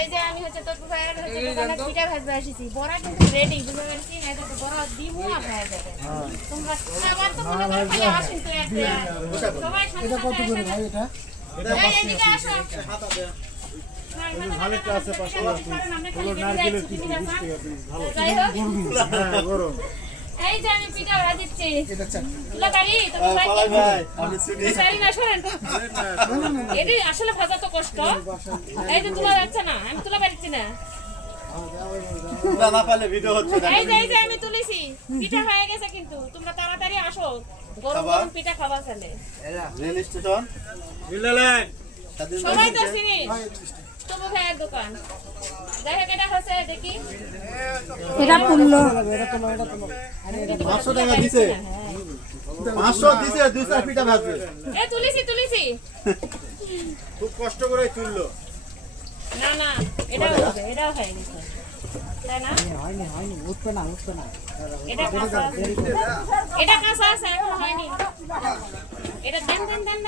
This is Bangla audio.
এই যে আমি হচ্ছে তোর ভাইয়ের হচ্ছে দোকানে পিঠা ভাজতে আসিছি বড়া কিন্তু রেডি বুঝতে পারছি না এটা তো বড়া দিমু না ভাই যাবে তোমরা আমার তো মনে করো খালি আসেন তো একটা সবাই এটা কত করে ভাই এটা? এই এদিকে আসো হাতা দে। ভালোটা আছে 500 টাকা। ওগুলো নারকেলের পিস 20 টাকা পিস ভালো। হ্যাঁ গরম। এই যে আমি পিঠা ভাজিচ্ছি এটা চাট। তুলা বাড়ি তো ভাই আমি শুনি সারি না শোনেন এটি আসলে ভাজা তো কষ্ট এই যে তুলা যাচ্ছে না আমি তুলা পারছি না না পারলে ভিডিও হচ্ছে না এই যে আমি তুলেছি পিঠা হয়ে গেছে কিন্তু তোমরা তাড়াতাড়ি আসো গরম গরম পিঠা খাওয়া চলে রেল স্টেশন বিল্লালেন। সবাই তো চিনি তবু ভাইয়ের দোকান দেখে কেটা হচ্ছে দেখি এটা পুরলো 500 টাকা দিছে 500 দিছে 2 পিঠা ভাজবে এ তুলেছি খুব কষ্ট করে তুললো। না এটাও হবে এটাও হয়ে গেছে তাই না হয়নি উঠবে না এটা কাঁচা আছে এখন হয়নি এটা দেন